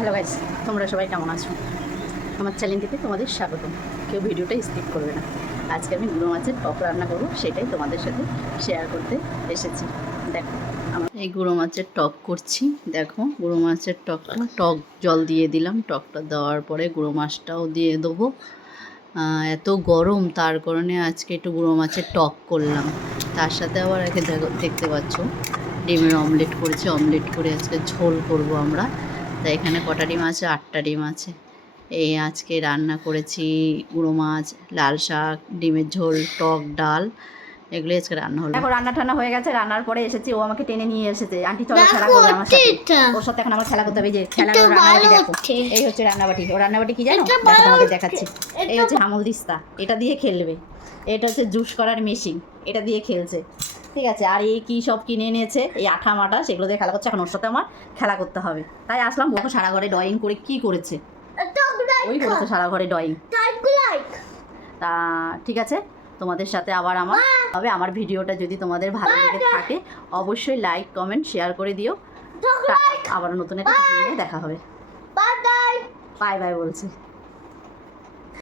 Hello guys, তোমরা সবাই কেমন আছো? আমার চ্যানেলটিতে তোমাদের স্বাগত। কেউ ভিডিওটা স্কিপ করবে না। আজকে আমি গুঁড়ো মাছের টক রান্না করব, সেটাই তোমাদের সাথে শেয়ার করতে এসেছি। দেখো, আমার এই গুঁড়ো মাছের টক করছি। দেখো, গুঁড়ো মাছের টকটা টক জল দিয়ে দিলাম। টকটা দেওয়ার পরে গুঁড়ো মাছটাও দিয়ে দেবো। এত গরম, তার কারণে আজকে একটু গুঁড়ো মাছের টক করলাম। তার সাথে আবার একে দেখো- দেখতে পাচ্ছ, ডিমের অমলেট করেছি। অমলেট করে আজকে ঝোল করব আমরা। তাই এখানে কটা ডিম আছে? আটটা ডিম আছে। এই আজকে রান্না করেছি গুঁড়ো মাছ লাল শাক ডিমের ঝোল টক ডাল। এগুলো আজকে রান্না হলো। দেখো রান্না টান্না হয়ে গেছে। রান্নার পরে এসেছি ও আমাকে টেনে নিয়ে এসেছে। আন্টি চলো খেলা করবে আমার সাথে। ওর সাথে এখন আমার খেলা করতে হবে। যে খেলা রান্নাবাটি দেখো। এই হচ্ছে রান্নাবাটি। ও রান্নাবাটি কি জানো? তোমাকে দেখাচ্ছি। এই হচ্ছে হামল দিস্তা এটা দিয়ে খেলবে। এটা হচ্ছে জুস করার মেশিন। এটা দিয়ে খেলছে। ঠিক আছে আর এই কি সব কিনে এনেছে? এই আঠা মাটা সেগুলো দিয়ে খেলা করছে। এখন ওর সাথে আমার খেলা করতে হবে। তাই আসলাম দেখো সারা ঘরে ড্রয়িং করে কি করেছে? ওই করেছে সারা ঘরে ড্রয়িং তা ঠিক আছে তোমাদের সাথে আবার আমার তবে আমার ভিডিওটা যদি তোমাদের ভালো লেগে থাকে অবশ্যই লাইক কমেন্ট শেয়ার করে দিও। আবার নতুন একটা ভিডিও দেখা হবে। বাই বাই বলছি।